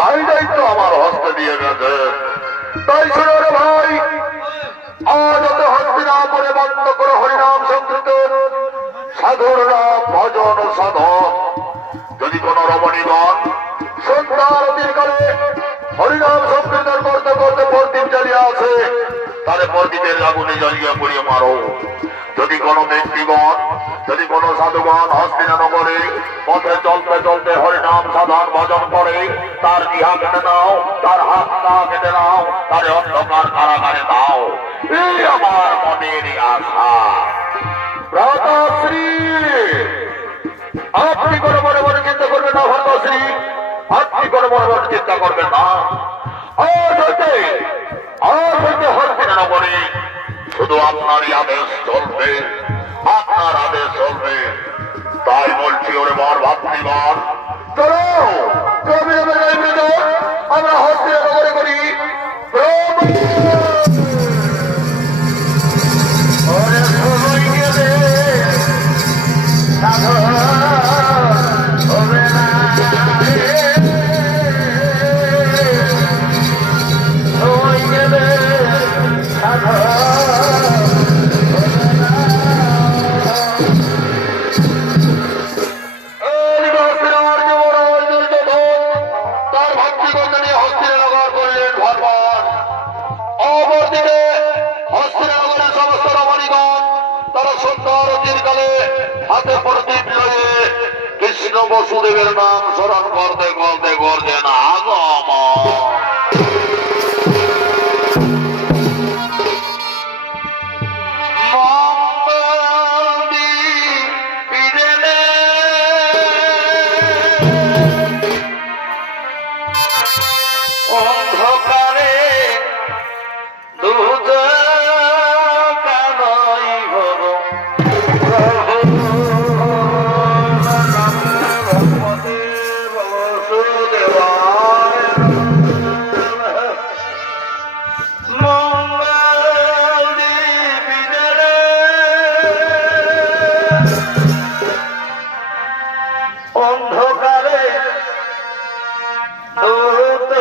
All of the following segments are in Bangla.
তাই দায়িত্ব আমার হস্তে দিয়ে গেছে। তাই শুনে রে ভাই, আজ অত হস্তিনাপুরে বন্ধ করে হরিনাম সংকীর্তন, সাধুর নাম ভজন সাধন। যদি কোন রমণীগণ সন্ধ্যা আরতির কালে হরিনাম সংকীর্তন করতে করতে প্রদীপ জ্বালিয়ে আছে, তাহলে প্রদীপের আগুনে জ্বালিয়ে পুড়িয়ে মারো। যদি কোন ব্যক্তিগণ, যদি কোন সাধুগণ হস্তিনানগরে পথে চলতে চলতে হরিনাম সাধন ভজন করে, তার জিহা কেটে দাও, তার হাত পা কেটে দাও, তার অন্ধকার কারাগারে দাও। এই আমার মনের আশা। ভ্রাতাশ্রী, আপনি কোনো মনে মনে চিন্তা করবেন না। ভ্রাতাশ্রী, আপনি কোনো মনে মনে চিন্তা করবেন না। আজ হইতে হস্তিনানগরে শুধু আপনারই আদেশ চলবে, আপনার আদেশ চলবে। তাই বলছি ওরে বার ভাতৃগণ, চলো আমরা হস্তিনানগরে করি বসুদেবের নাম স্মরণ করতে করতে করছেন আগম। অন্ধকারে দুধ অন্ধকারে দূত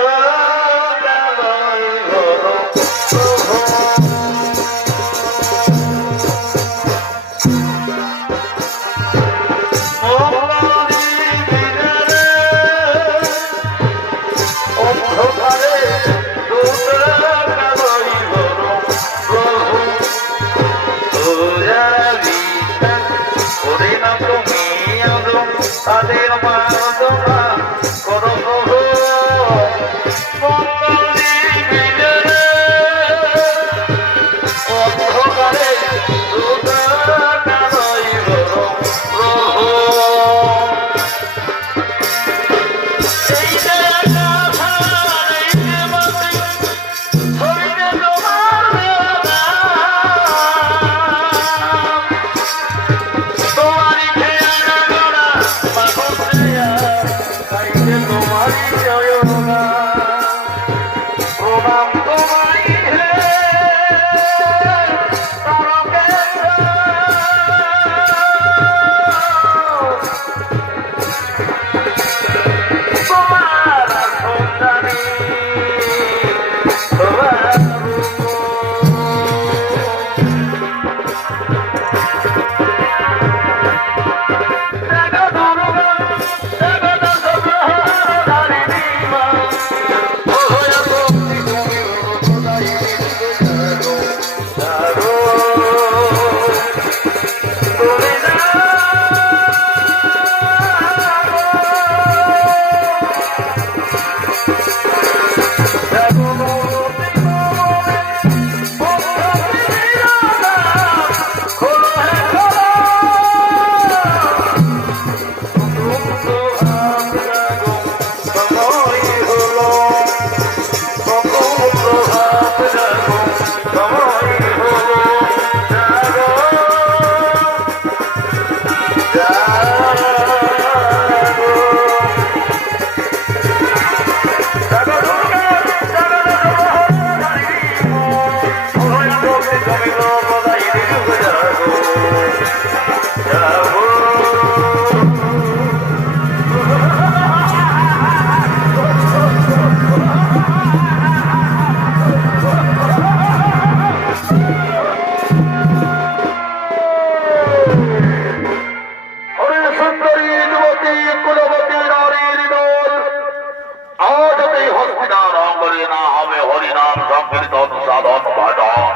হস্তিনার অঙ্গরে না হবে হরিনাম সংকীর্তন সাধন ভজন।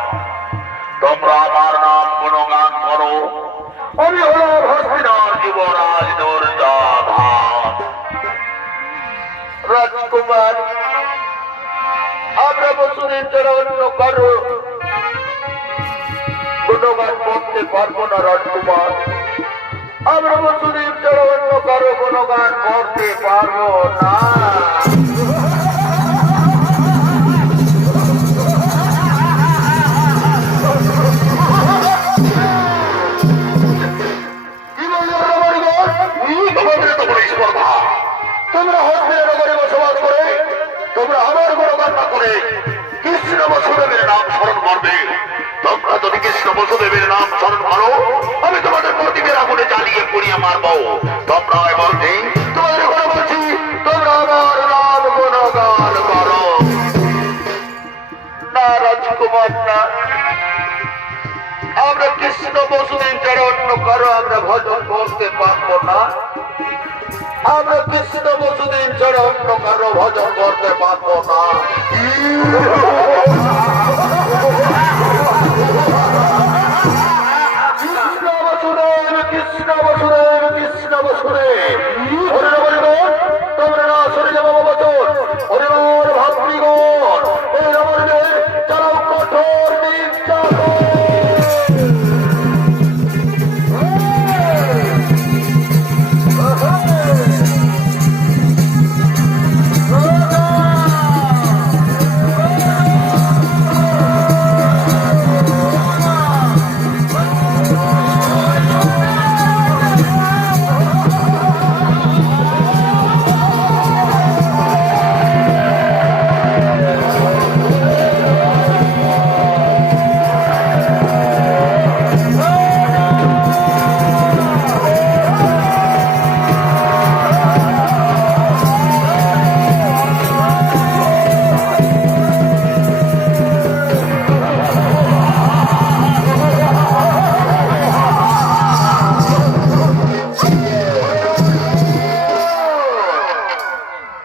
তোমরা আমার নাম গুণগান করো। আমি হলাম হস্তিনার যুবরাজ দুর্যোধন। রাজকুমার, আমরা বছরের যারা অন্য কারো গুণগান করতে পারবো না। রাজকুমার, আমরা বছরের যারা অন্য কারো গুণগান করতে পারবো না। তোমরা হস্তিনানগরে বসবাস করে তোমরা আমার গুণগান না করে কৃষ্ণ বসুদেবের নাম স্মরণ করবে। তোমরা যদি কৃষ্ণ বসুদেবের নাম স্মরণ করো, আমি তোমাদের প্রতিবের আগুনে জ্বালিয়ে পুড়িয়ে মারবো। তোমরা বলছি, তোমাদের ঘরে বলছি, তোমরা আমার নাম গুণগান করো। না রাজকুমার, না, আমরা কৃষ্ণ বসুদেব ছাড়া অন্য কারো আমরা ভজন করতে পারবো না। আমরা কৃষ্ণ বসুদেব ছাড়া অন্য কারো ভজন করতে পারবো না। কৃষ্ণ বসুদেব, কৃষ্ণ বসুদেব, কৃষ্ণ বসুদেব। তোমরা না সরে যাবো বচন। হরিবার ভাতৃগণ, এই রাবণের চালাও কঠোর নির্যাতন।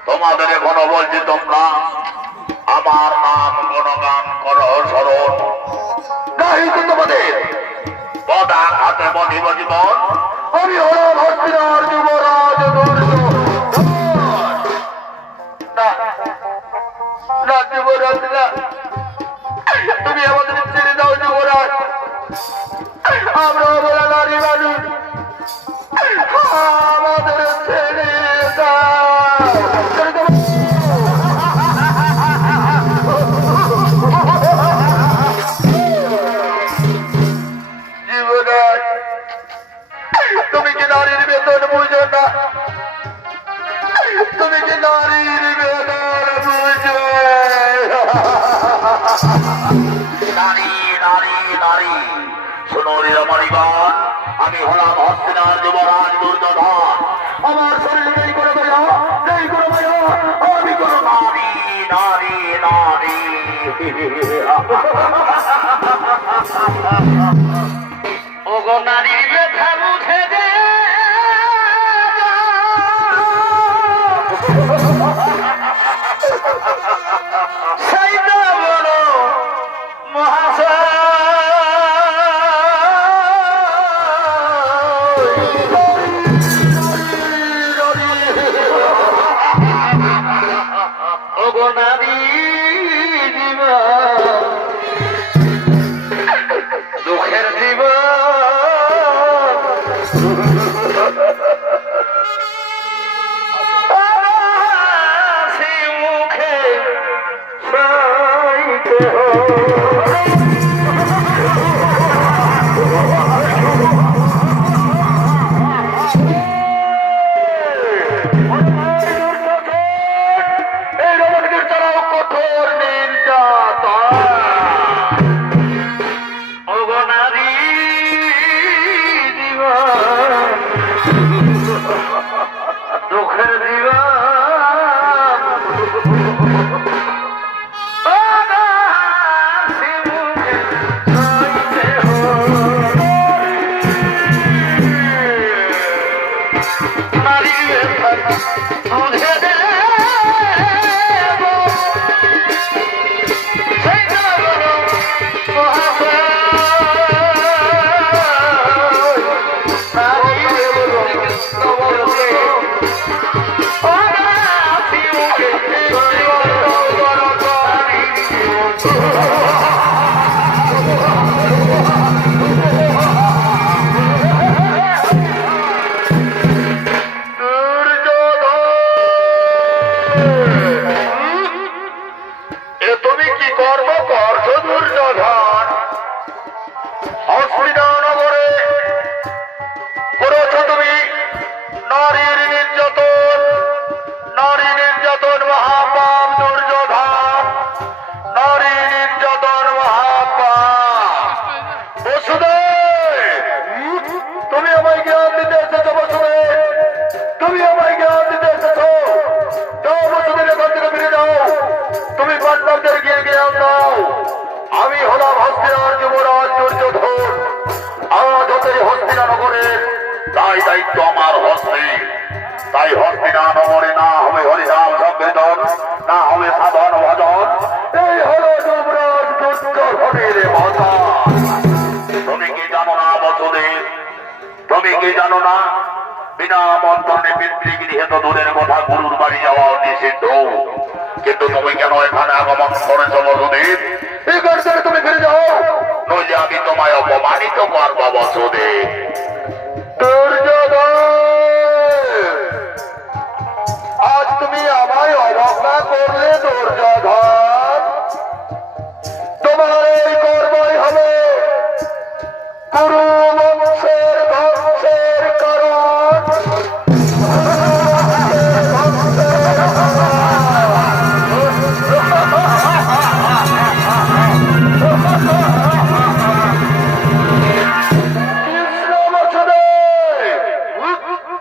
তোমাদের এখনো বলছি, তোমরা আমার নাম গুণগান করো স্মরণ। নাই তো তোমাদের পদা হাতে বধিব জীবন। আমি হলাম হস্তিনার যুবরাজ দুর্যোধন। না না যুবরাজ, না, তুমি আমাদের ছেড়ে দাও যুবরাজ। আমরা বলা নারী মানুষ, আমাদের ছেড়ে দাও। তুমি কি নারীর বেতন বুঝো না? তুমি কি নারীর বেতন বুঝো? নারী, নারী, নারী, শোনো রে রমণীগণ, আমি হলাম হস্তিনার যুবরাজ দুর্যোধন। আমার শরীরে নেই কোনো মায়া, নেই কোনো মায়া, আমি কোনো নারী, নারী, নারী। ওগো নারীর ব্যথা বুঝে দে, সেইটা বড় মহাশয়। ওগো নারী জীবন, দুঃখের জীবন, সে মুখে সাইতে এই রমণীদের চালাও কঠোর নির্যাতন। ওগো নারী জীবন, দুঃখের জীবন, নারী বুঝে দেব কর্ম করছ দুর্যোধন? হস্তিনানগরে করেছ তুমি নারীর নির্যাতন, নারী নির্যাতন মহাপাপ দুর্যোধন, নারী নির্যাতন মহাপাপ। বসুদেব, তুমি আমায় জ্ঞান দিতে এসেছো বসুদেব, তুমি আমায় জ্ঞান দিতে এসেছো। যাও বসুদেব, এখান থেকে ফিরে যাও, তুমি পাণ্ডবদের গিয়ে জ্ঞান দাও। আমি হলাম হস্তিনার যুবরাজ দুর্যোধন, আজ হতে হস্তিনানগরের তাই দায়িত্ব আমার হস্তে। তাই হস্তিনানগরে না হবে হরিনাম সংকীর্তন, না হবে সাধন ভজন। এই হলো যুবরাজ দুর্যোধনের ভাষা। তুমি কি জানো না বসুদেব, তুমি কি জানো না বিনা মন্ত্রণে পিতৃগৃহে তো দূরের কথা গুরুর বাড়ি যাওয়া নিষিদ্ধ। কিন্তু তুমি কেন এখানে আগমন করেছ বসুদেব? এই কারণে তুমি ফিরে যাও, নইলে আমি তোমায় অপমানিত করবো বসুদেব। দুর্যোধন, আজ তুমি আমায় অবজ্ঞা করলে দুর্যোধন। তোমার এই কর্মই হবে কুরু বংশের ধ্বংসের কারণ।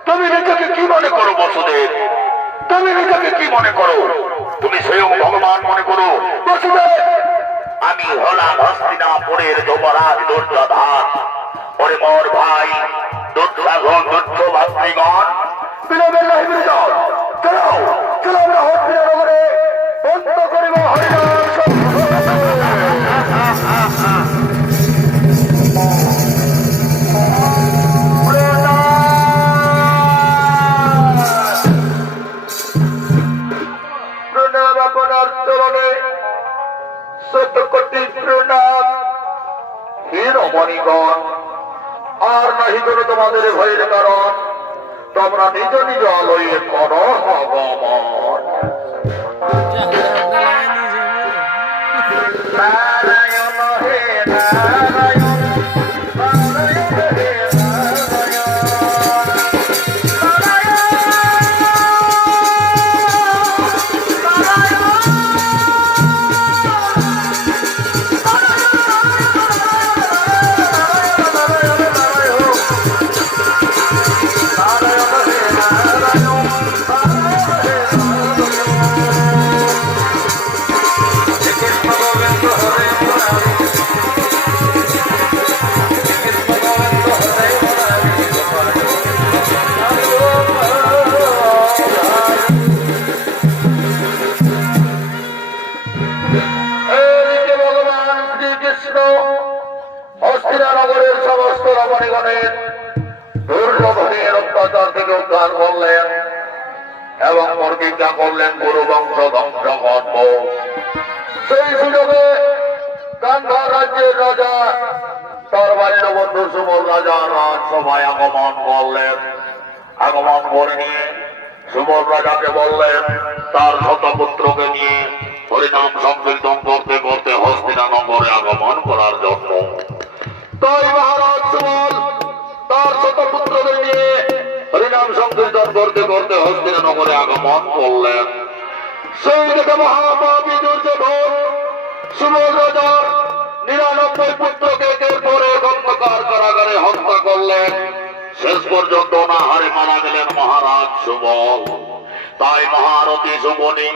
তুমি নিজেকে কি মনে করো বসুদেব? তুমি নিজেকে কি মনে করো? তুমি স্বয়ং ভগবান মনে করো বসুদেব? আমি হলাম হস্তিনাপুরের যুবরাজ দুর্যোধন। ওরে মোর ভাই দুঃসাহন দুঃখ ভাতৃগণ, বিলম্বে নাই ফিরে যাও। চলো চলো, আমরা হস্তিনানগরে বন্ধ করিব হরিনাম সংকীর্তন। প্রণাম আপনার চরণে শতকোটি প্রণাম হে রমণীগণ। আর নাহি কোনো তোমাদের ভয়ের কারণ, তোমরা নিজ নিজ আলয়ে করো আগমন। নারায়ণ হে নারায়ণ, নারায়ণ হে হস্তিনানগরের সমস্ত রমণীগণের দুর্যোধনের অত্যাচার থেকে উদ্ধার করলেন এবং প্রতিজ্ঞা করলেন গুরু বংশ ধ্বংস করব। সেই সুযোগে গান্ধার রাজ্যের রাজা তার বাল্যবন্ধু সুবল রাজা রাজসভায় আগমন করলেন। আগমন করে নিয়ে সুবল রাজাকে বললেন তার শতপুত্রকে নিয়ে হরিনাম সংকীর্তন করতে করতে হস্তিনানগরে আগমন করার জন্য। তাই মহারাজ সুবল তার শতপুত্রদের নিয়ে হরিনাম সংকীর্তন করতে করতে হস্তিনানগরে আগমন করলেন। সেই দেখে মহাপাপী দুর্যোধন সুবল রাজার ৯৯ পুত্রকে একের পর এক অন্ধকার কারাগারে হত্যা করলেন। শেষ পর্যন্ত অনাহারে মারা গেলেন মহারাজ সুবল। তাই মহারথী সুবনী,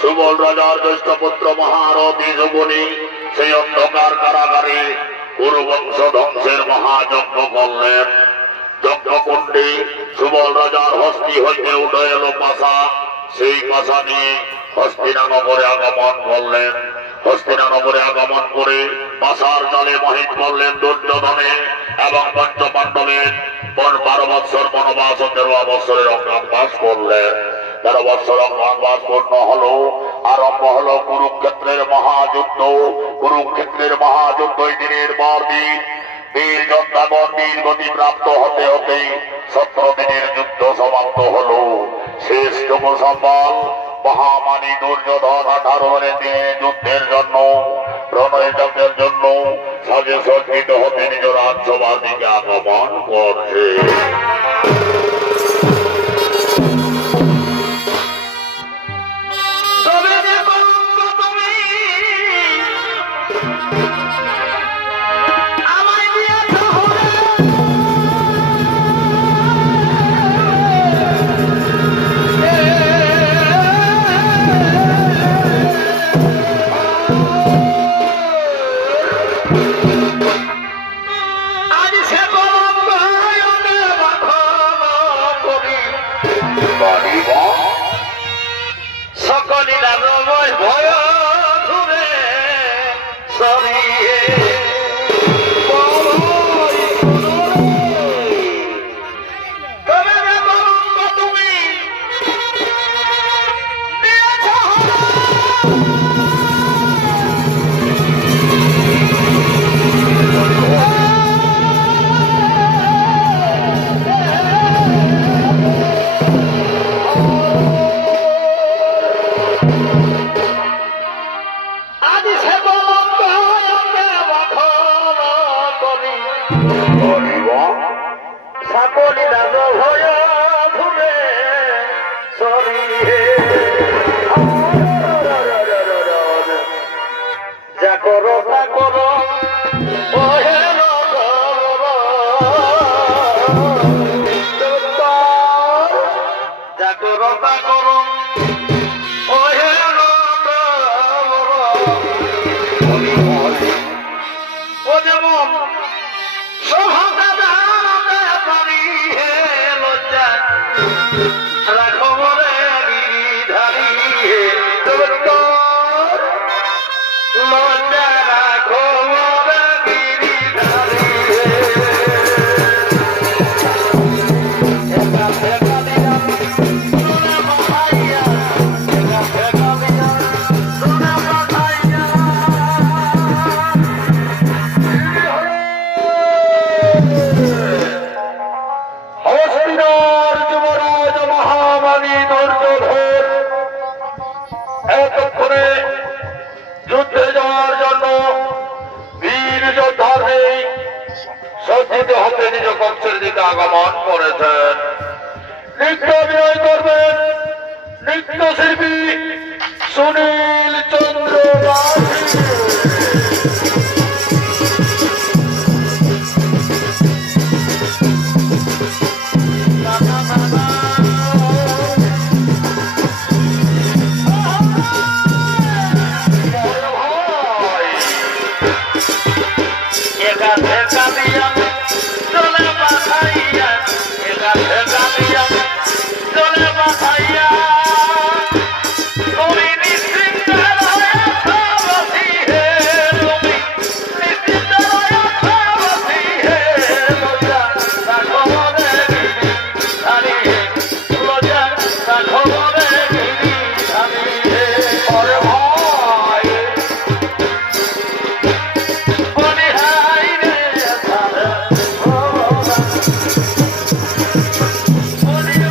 সুবল রাজার জ্যেষ্ঠ পুত্র মহারথী সুবনী সেই অন্ধকার কারাগারে গুরু বংশ ধ্বংসের মহাযজ্ঞ করলেন। যজ্ঞকুণ্ডে সুবল রাজার হস্তি হইতে উঠে এলো পাশা। সেই পাশা নিয়ে হস্তিনানগরে আগমন করলেন। হস্তিনানগরে আগমন করে পাশার জালে মোহিত করলেন দুর্যোধনে এবং পঞ্চ পাণ্ডবের 12 বৎসর বনবাস ও 13 বৎসরের অজ্ঞাতবাস করলেন। 13 বৎসর অজ্ঞাতবাস পূর্ণ হলো, আরম্ভ হলো কুরুক্ষেত্রের মহাযুদ্ধ। কুরুক্ষেত্রের মহাযুদ্ধ দিনের পর দিন বীর যোদ্ধাগণ বীর গতি প্রাপ্ত হতে হতে 17 দিনের যুদ্ধ সমাপ্ত হলো। শেষ যুগ সম্বল মহামানী দুর্যোধন 18 দিনে যুদ্ধের জন্য প্রণয় যজ্ঞের জন্য সাজে সজ্জিত হতে নিজ রাজ্যসভার দিকে আগমন করছে। আগমন করেছেন। নৃত্য অভিনয় করবেন নৃত্যশিল্পী সুনীল চন্দ্র মাঝি। Holy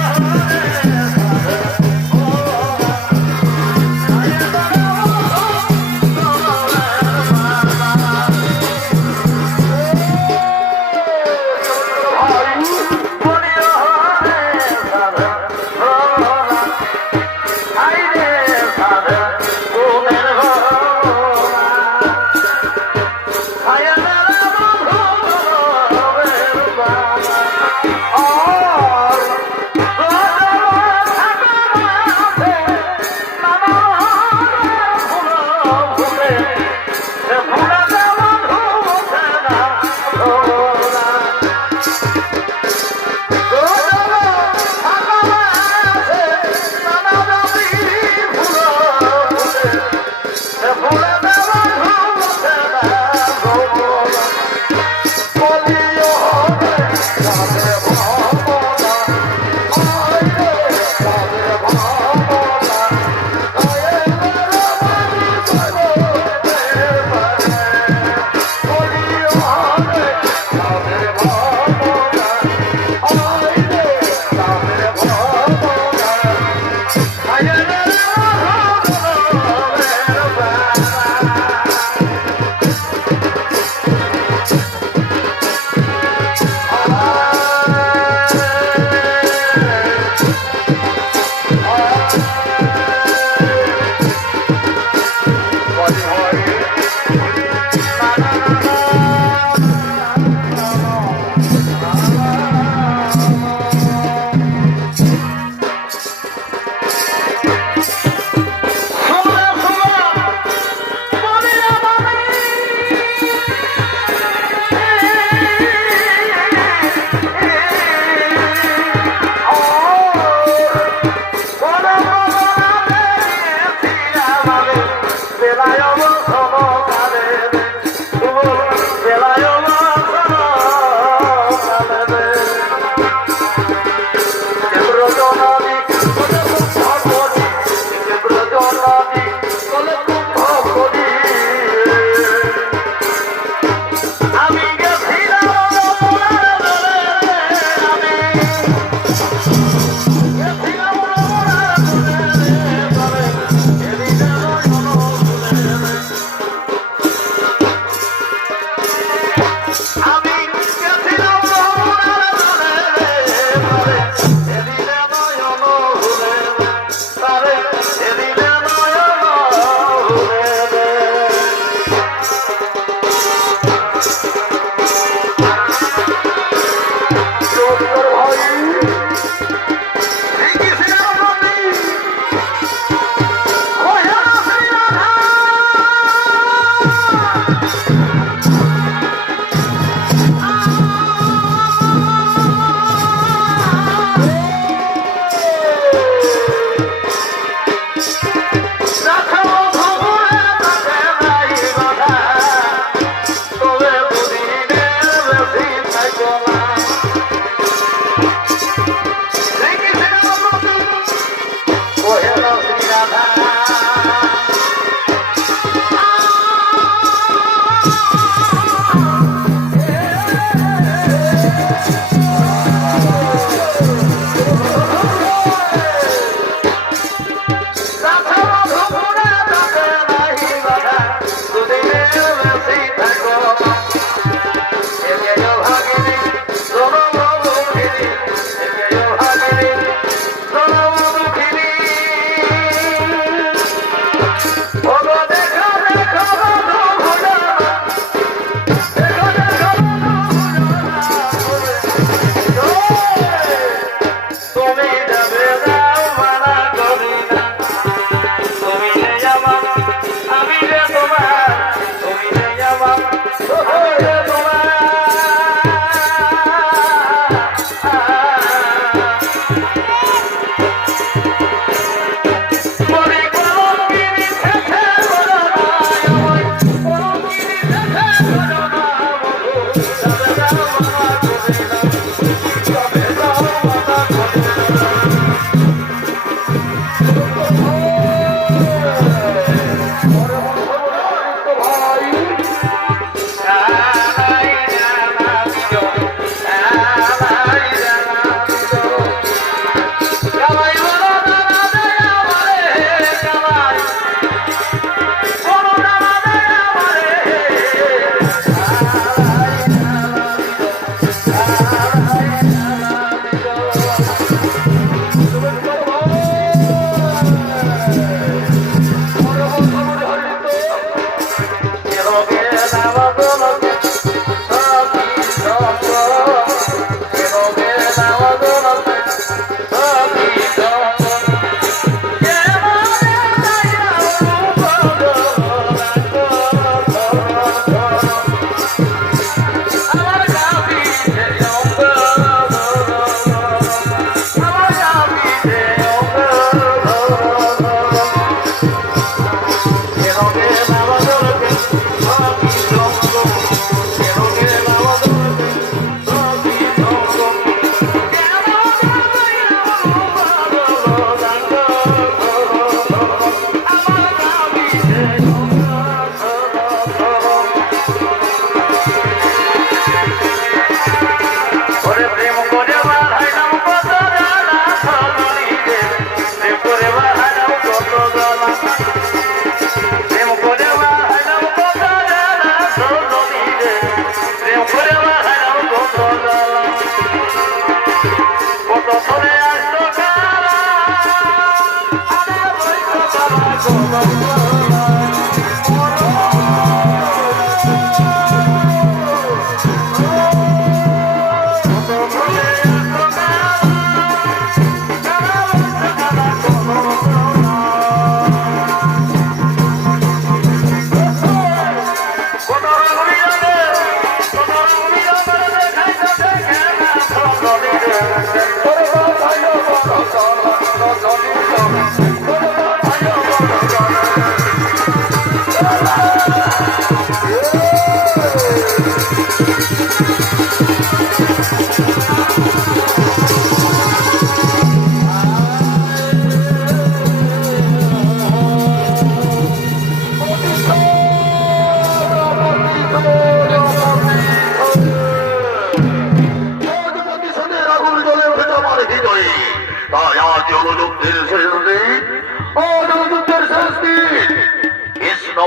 প্রেম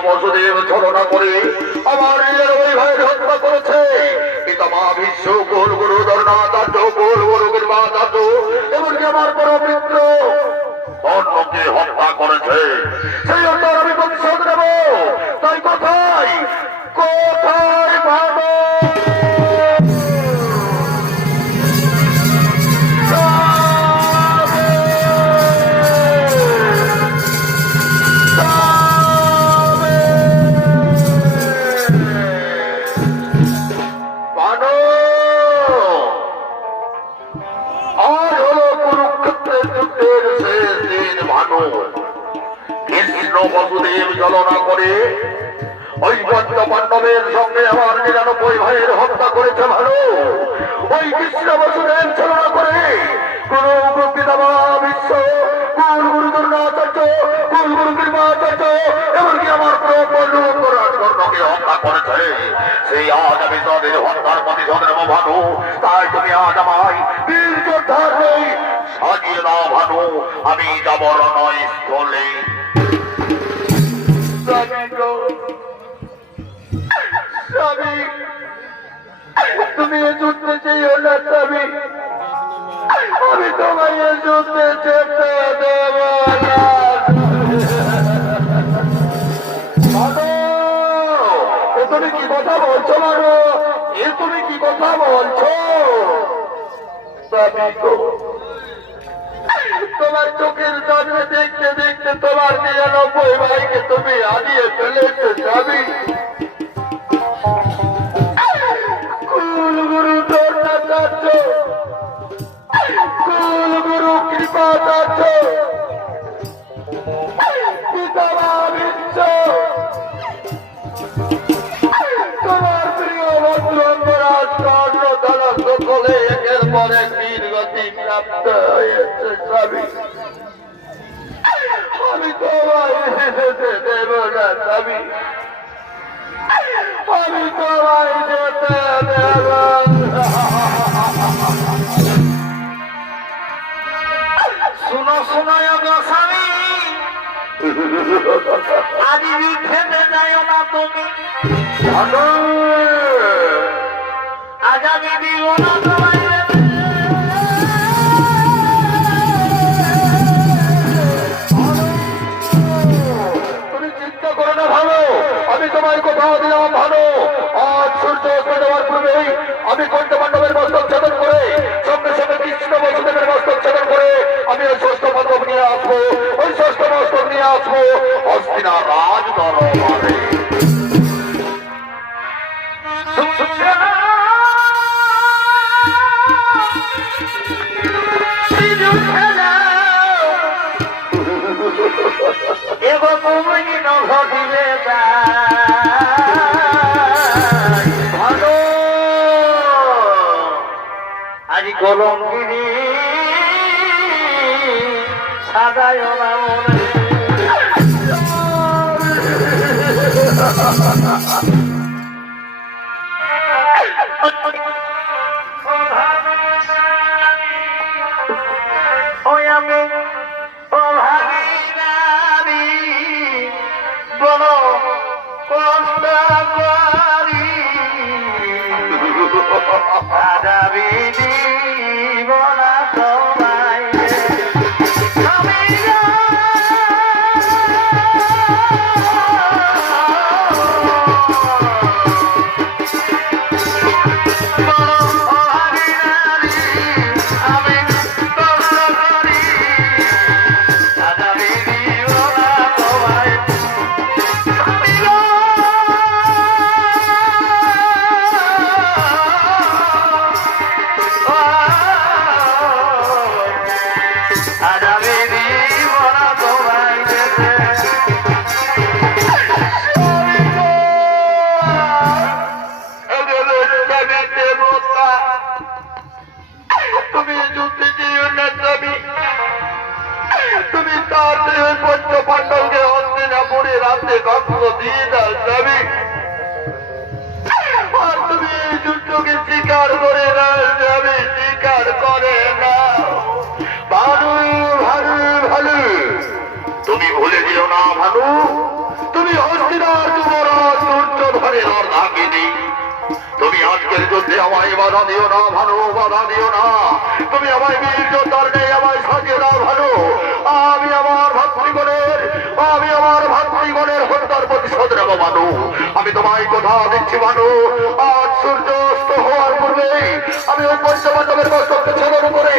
বসুদেব ছলনা করে আমার নিজের ওই ভাইয়ের হত্যা করেছে। পিতামা বিশ্ব গোল গুরু ধর্ণাচার্য গোল গুরু কৃপাচার্য এমনকি আমার পরম মিত্র অন্যকে হত্যা করেছে। সেই হত্যার আমি প্রতিশোধ নেব। তাই কোথায় কোথায় ভাবো বসুদেব জ্বলনা করে ওই পঞ্চ পাণ্ডবের সঙ্গে আমার ৯৯ ভাইয়ের হত্যা করেছে ভালো। ওই কৃষ্ণ বসুদেব জ্বলনা করে গুরু পিতামা বিশ্ব কুল গুরু দ্রোণাচার্য কুল গুরু কৃপাচার্য এমনকি আমার রাজকর্ণকে হত্যা করেছে। সেই আজ আমি তাদের হত্যার প্রতিশোধ নেব ভানু। তাই তুমি আজ আমায় বীর যোদ্ধার নেই সাজিয়ে দাও ভানু। আমি যাব রণয় স্থলে। তুমি যুদ্ধে চেয়েও না স্বামী, আমি তোমায় যুদ্ধে যেতে দেব না। তুমি কি কথা বলছো মানো? এ তুমি কি কথা বলছো? তোমার চোখের সামনে দেখতে দেখতে তোমার ৯৯ ভাইকে তুমি হারিয়ে ফেলেছো স্বামী। কুল গুরু দ্রোণাচার্য কুল গুরু কৃপাচার্য পিতামা বিশ্ব তোমার প্রিয় বন্ধু অঙ্গরাজ কর্ণ দ্বারা সকলে একের পর এক বীর গতি প্রাপ্ত হয়েছে স্বামী। আমি তোমায় যেতে দেব না স্বামী, আমি তোমায় যেতে দেব না। শুনো শুনো স্বামী, আজ খেতে যাই না তুমি, আজ আমি দিব না তোমায়। তুমি চিন্তা করো না ভালো, আমি তোমায় কোথাও দিলাম ভালো। আজ সূর্য অস্ত যাওয়ার পূর্বেই আমি পঞ্চপাণ্ডবের মস্তক ছেদন করে সঙ্গে সঙ্গে কৃষ্ণ বসুদেবের মস্তক ছেদন করে আমি ওই ষষ্ঠ পাণ্ডব নিয়ে আসবো, ওই ষষ্ঠ মস্তক নিয়ে আসবো হস্তিনা রাজ দরবারে। আজি কলঙ্কিনী সাদায় পঞ্চপাণ্ডবকে হস্তিনাপুরে রাতে কখনো দিয়ে দাও স্বামী। আর তুমি এই যুদ্ধকে স্বীকার করে না স্বামী, স্বীকার করে না। ভানু ভানু ভানু তুমি ভুলে যেও না ভানু, তুমি হস্তিনা আজকের যুদ্ধে আমায় বাধা দিও না ভালো, বাধা দিও না। তুমি আমায় বীর যোদ্ধার নেই আমায় সাজিয়ে দাও ভালো। আমি আমার ভাতৃগণের হত্যার প্রতিশোধ নেব ভালো। আমি তোমায় কথা দিচ্ছি ভালো, আজ সূর্য অস্ত হওয়ার পূর্বেই আমি ওই পঞ্চপাণ্ডবের মস্তককে ছেদন করে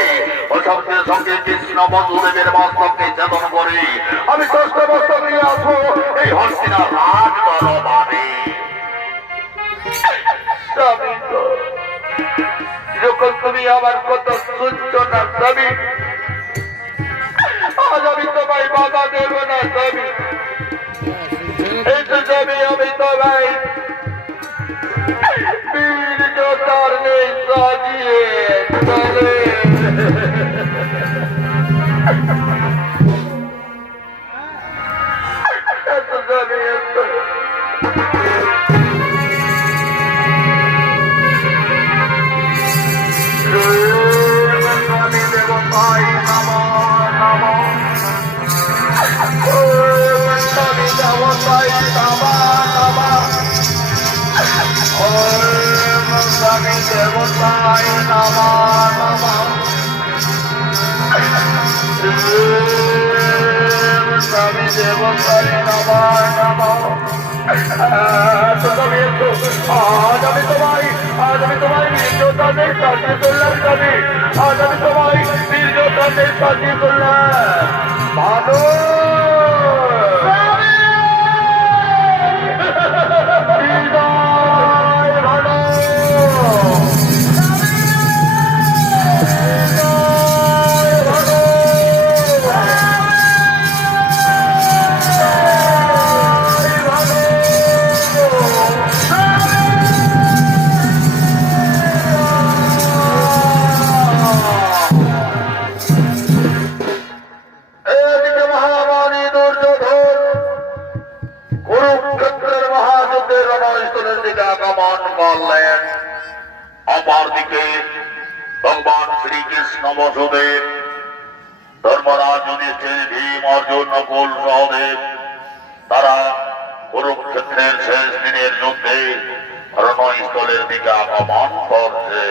ও সঙ্গে সঙ্গে কৃষ্ণ বসুদেবের মস্তককে ছেদন করে আমি ষষ্ঠ মস্তক নিয়ে আসবো এই হস্তিনার রাজ দরবারে। যখন তুমি আমার কথা শুনছ না স্বামী, আজ আমি তোমায় বাধা দেব না স্বামী। এই তো স্বামী আমি তোমায় বীর যোদ্ধার নেই সাজিয়ে চলে। আজ আমি তোমায় বীর যোদ্ধাদের সাজিয়ে তুললাম স্বামী, আজ আমি তোমায় বীর যোদ্ধাদের সাজিয়ে তুললাম ভালো। অপরদিকে ভগবান শ্রীকৃষ্ণ বসুদেব, ধর্মরাজ যুধিষ্ঠির, ভীম, অর্জুন, নকুল, সহদেব তারা কুরুক্ষেত্রের শেষ দিনের যুদ্ধে রণস্থলের দিকে আগমন করছে।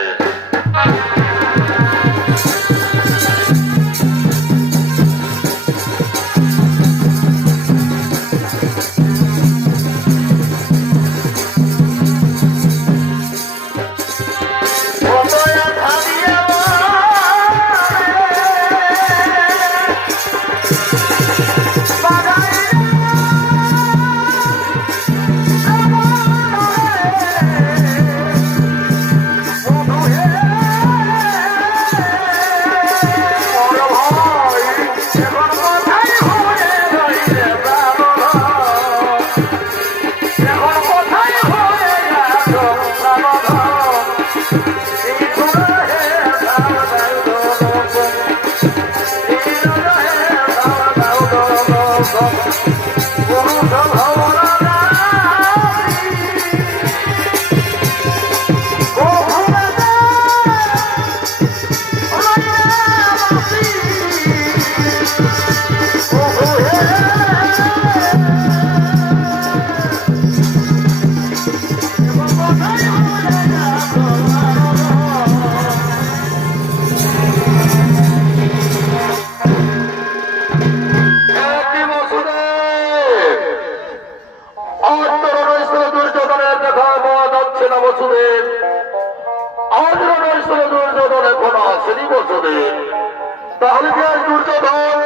তাহলে কি আজ দুর্যোধন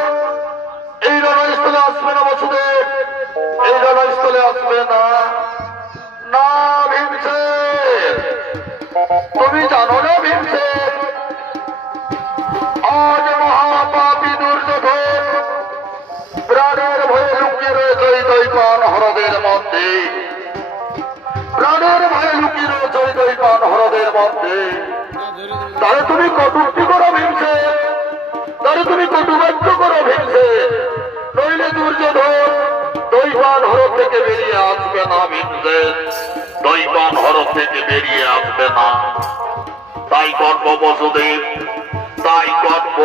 এই রণস্থলে আসবে না? বসুদেব এই রণস্থলে আসবে না? না ভীমসেন, তুমি জানো না ভীমসেন, আজ মহাপাপী দুর্যোধন প্রাণের ভয়ে লুকিয়ে রয়েছে এই দৈপান হ্রদের মধ্যে, প্রাণের ভয়ে লুকিয়ে রয়েছে এই দৈপান হ্রদের মধ্যে। তাহলে তুমি কটূক্তি করো ভীমসেন, তাহলে তুমি কটুবাক্য করো ভীমসেন, নইলে দুর্যোধন দৈপান হ্রদ থেকে বেরিয়ে আসবে না ভীমসেন, দৈপান হ্রদ থেকে বেরিয়ে আসবে না। তাই করব বসুদেব, তাই করব।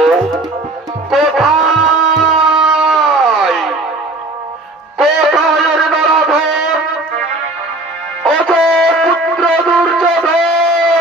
কোথায় কোথায় নরাধন, অজ পুত্র দুর্যোধন,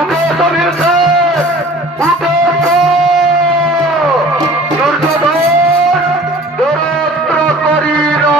উঠে এসো ভীমসেন, উঠে এসো। দুর্যোধন দৌরাত্ম্য করি না।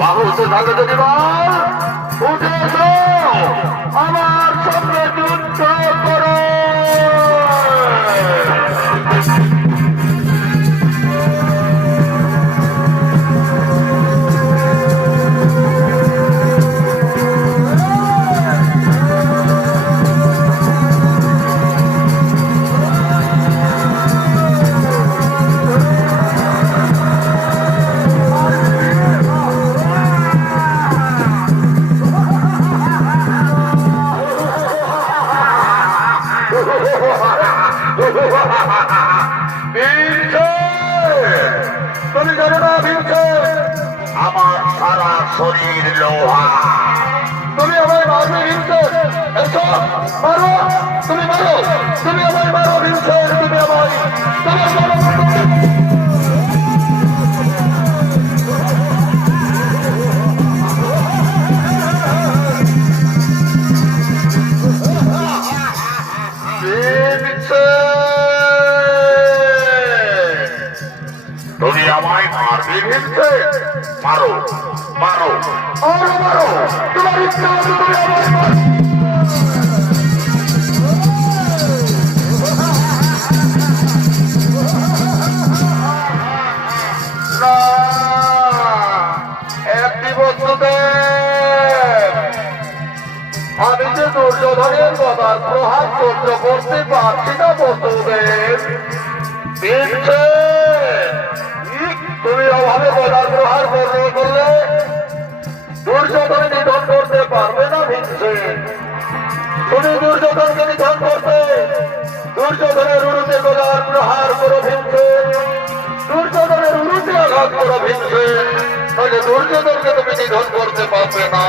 বাহুতে থাকে যদি বল, উঠে এসো, আমার সঙ্গে যুদ্ধ করো। তুমি জানো না ভীমসেন, আমার সারা শরীর লোহা। তুমি আমায় মারবে ভীমসেন, এসো মারো, তুমি মারো, তুমি আমায় মারো ভীমসেন, তুমি আমায়, তুমি মারো। তুমি আমায় মারবে ভীমসেন, মারো মারো আরো মারো, তোমার ইচ্ছা আছে তুমি আমায় মারো। না, একটি বস্তুতে আমি যে দুর্যোধনের কথার প্রহার সহ্য করতে পারছি না বস্তুদেব। তুমি অভাবে কথার প্রহার করলে দুর্যোধন নিধন করতে পারবে না ভীমসেন। তুমি দুর্যোধনকে নিধন করতে দুর্যোধনের উরুতে কথার প্রহার করো ভীমসেন, দুর্যোধনের উরুতে আঘাত করো ভীমসেন, তাহলে দুর্যোধনকে তুমি নিধন করতে পারবে না।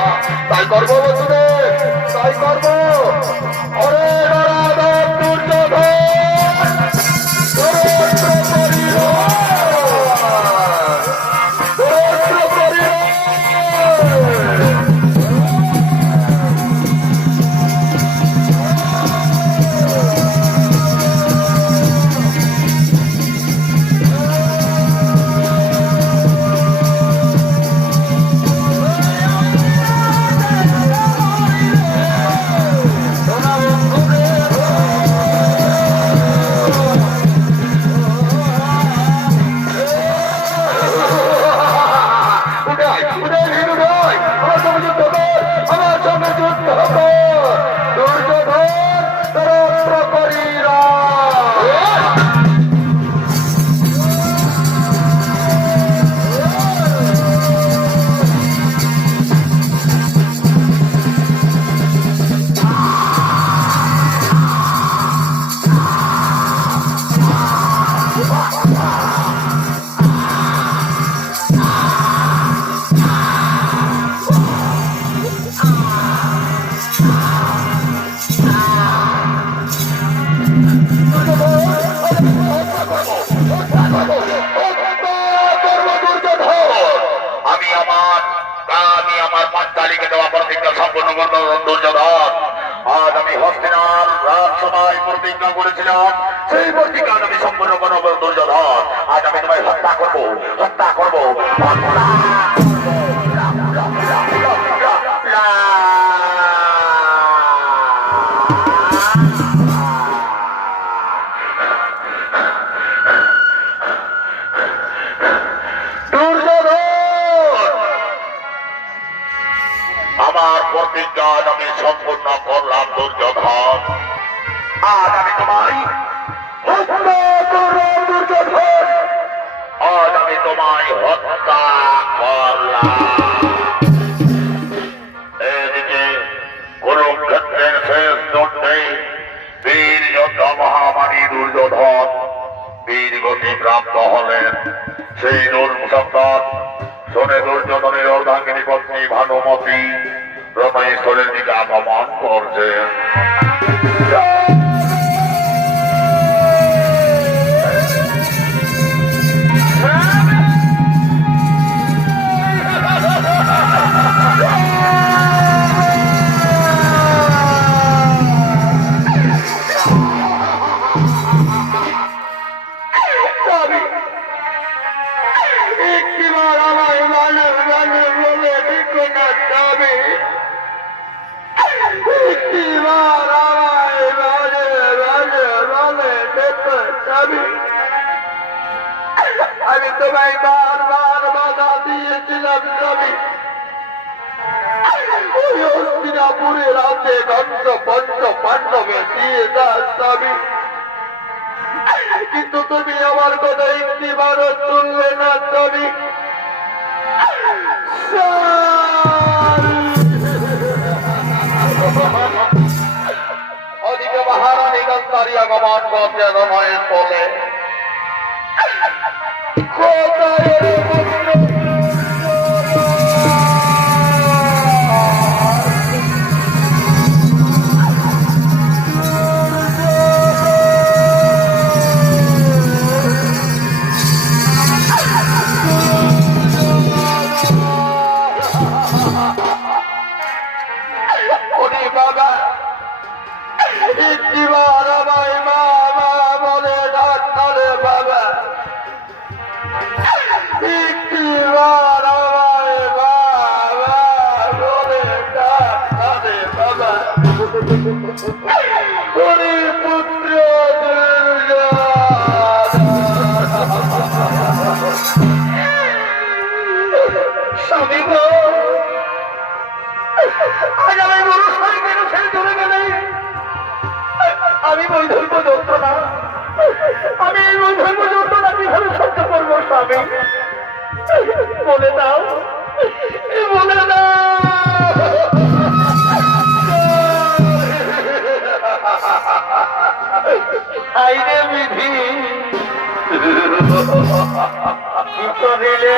তাই করবো বন্ধুদের, তাই করবো। অরে নরাধম দুর্যোধন, প্রতিজ্ঞা করেছিলাম, সেই প্রতিজ্ঞা আমি সম্পূর্ণ করব দুর্যোধন। আজ আমি তোমায় হত্যা করবো, হত্যা করবো। আমার প্রতিজ্ঞা আমি সম্পূর্ণ করলাম দুর্যোধন। আজ আমি তোমায় হত্যা করলাম দুর্যোধন। আজ আমি তোমায় হত্যা করলাম। এদিকে কুরুক্ষেত্রের শেষ যুদ্ধে বীর যোদ্ধা মহামারী দুর্যোধন বীর গতি প্রাপ্ত হলেন। সেই দুর্সংবাদ শুনে দুর্যোধনের অর্ধাঙ্গিনী পত্নী ভানুমতী রণস্থলের দিকে আগমন করছেন। আমি তোমায় বারবার বাধা দিয়েছিলাম স্বামী। ওই হস্তিনাপুরের রাতে দণ্ড পঞ্চ পাণ্ডবে দিয়ে যান স্বামী, কিন্তু তুমি আমার কথা একটিবারও শুনলে না স্বামী। ওদিকে মহারানী গান্ধারী আগমন করছে রণয়ের বলে বাবা একটিবার আমায় মা মা বলে ডাক্তারে বাবা, একটিবার আমায় মা মা বলে ডাক্তারে বাবা। ওরে পুত্র স্বামী গো, আজ আমি বড় স্বামী কেন ছেড়ে চলে গেলে? আমি বৈধর্য যন্ত্রণা, আমি এই বৈধর্য যন্ত্রণা কিভাবে সহ্য করবো স্বামী? বলে দাও, বলে দাও। আইরে বিধি কি করিলে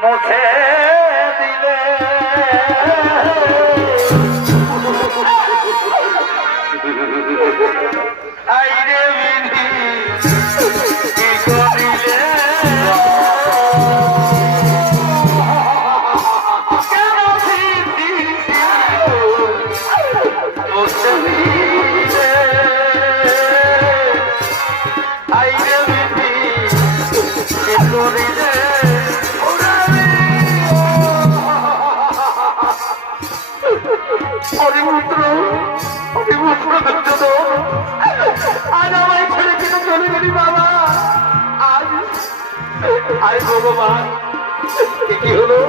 মুছে দিলে আইরে বিধি কি করিলে কেন স্মৃতি মুছে দিলে আইরে বিধি কি করিলে অভিপুত্র অভিপুত্র দুর্যোধন, আজ আমায় ছেড়ে কেন চলে গেলি বাবা? আজ আজ ভগবান কি হলো?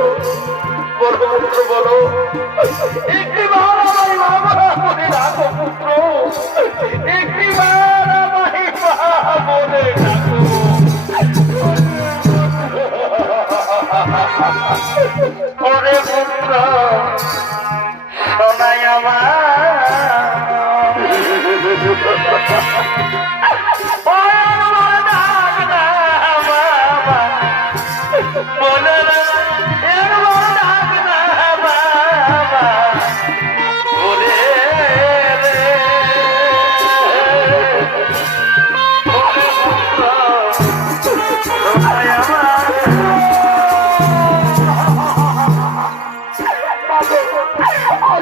বলো পুত্র বলো, একটিবার আমায় বাবা বলে রাখো পুত্র, একটিবার আমায় বাবা বলে রাখো। ওরে পুত্র শোনাই আমার বলে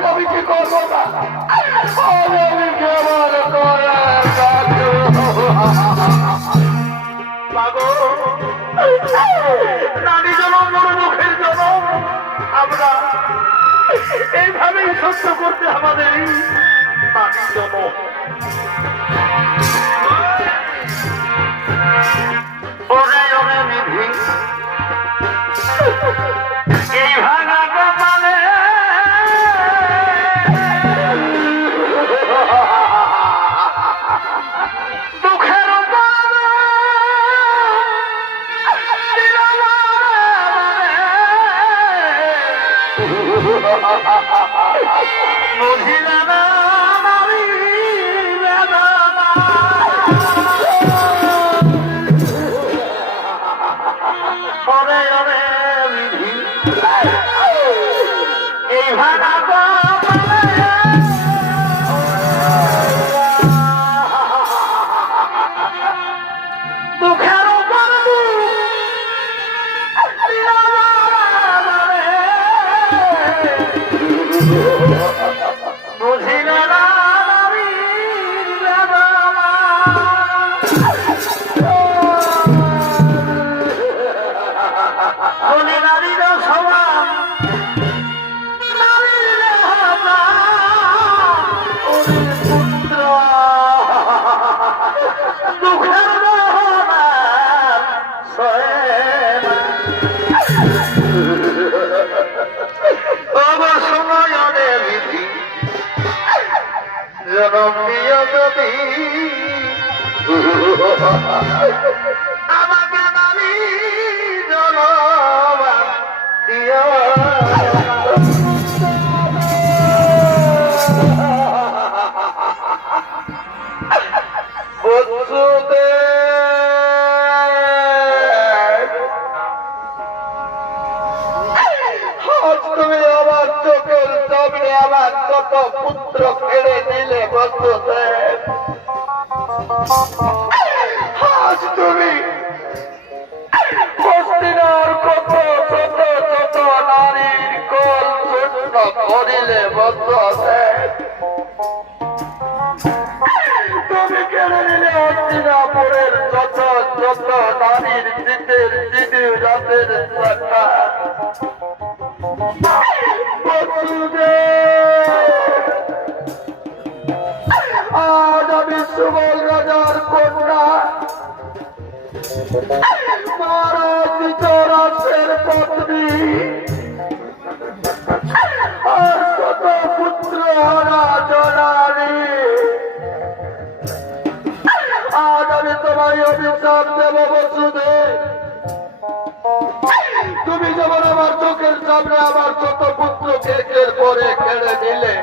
আমি কি করবো না? আমি কেমন নারী জনম বড় মুখের জনম, আমরা এইভাবেই সহ্য করতে আমাদের নারী জনম। জনম দিয়া যদি আমাকে নামি জনম দিয়া তুমি আমার চোখের সামনে আমার কত পুত্র ফেলে দিলে বন্ধুদেব। আজ তুমি হস্তিনার কত ছোট ছোট নারীর কোল চূর্ণ করিলে বন্ধুদেব। তুমি কেড়ে নিলে হস্তিনাপুরের যত যত নারীর শীতের চিঠি রাতের শাখা। আজ আমি সুবল রাজার কন্যা মহারাজের পত্নী আর কত পুত্র হারা জনানি। আজ আমি তোমায় অভিশাপ দেব বসুদেব। তুমি যেমন আমার চোখের সামনে আমার ছোট পুত্রকে একের পরে কেড়ে নিলে,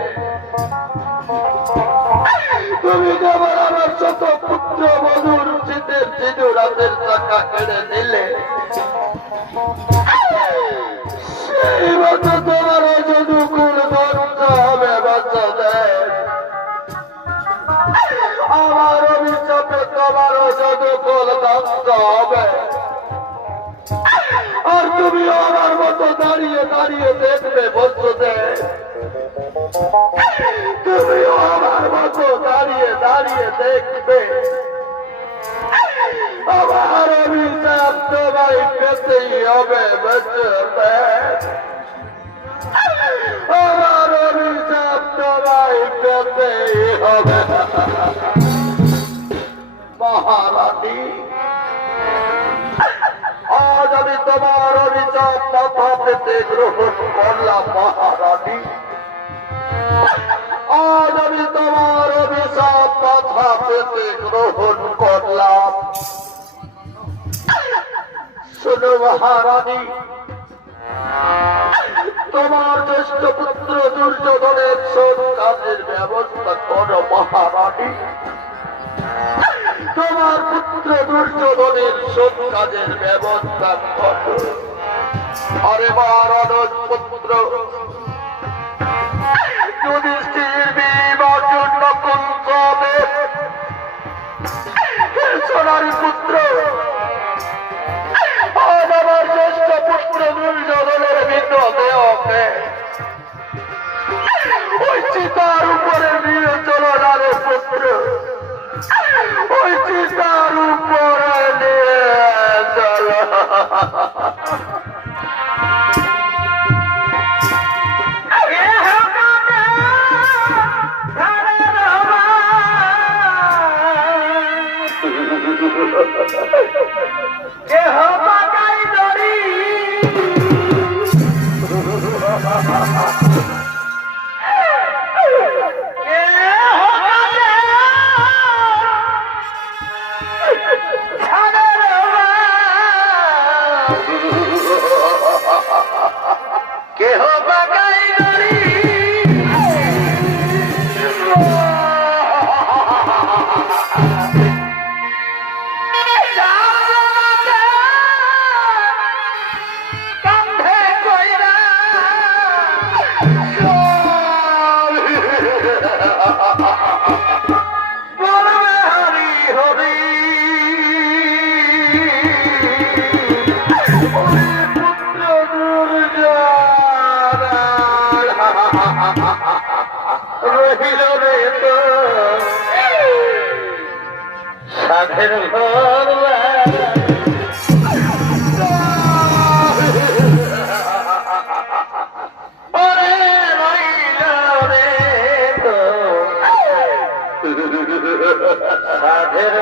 তুমি যেমন আমার ছোট পুত্র মধুর শীতের চিজু রাতের চাকা কেড়ে নিলে, সেই মতো তোমারও যদুকুল ধ্বংস হবে বাচ্চাদের। আমার অভিশাপে তোমারও যদুকুল ধ্বংস হবে। আর তুমি আমার মতো দাঁড়িয়ে দাঁড়িয়ে দেখবে বন্ধুদের। তুমিও আমার মতো দাঁড়িয়ে দাঁড়িয়ে দেখবে। আমার অভিশাপ তোমায় পেতেই হবে বন্ধুদের। আমার অভিশাপ তোমায় পেতেই হবে মহারানী। আজ আমি তোমার অভিশাপ মাথা পেতে গ্রহণ করলাম মহারানী। আজ আমি তোমার অভিশাপ মাথা পেতে গ্রহণ করলাম। শোনো মহারানী, তোমার জ্যেষ্ঠ পুত্র দুর্যোধনের সব কাজের ব্যবস্থা করো মহারানী। তোমার পুত্র দুর্যোধনের সব কাজের ব্যবস্থা করো। আরে মহারাজ পুত্র যুধিষ্ঠির বিবাচন কুন্তদেব সোনারি পুত্র আমার জ্যেষ্ঠ পুত্র দুর্যোধনের বিদ্রোহে ওকে ওই চিতার উপরে নিয়ে চলো না রে পুত্র। ওই চিতার উপরে নিয়ে চলো। সাধের ঘর সাধের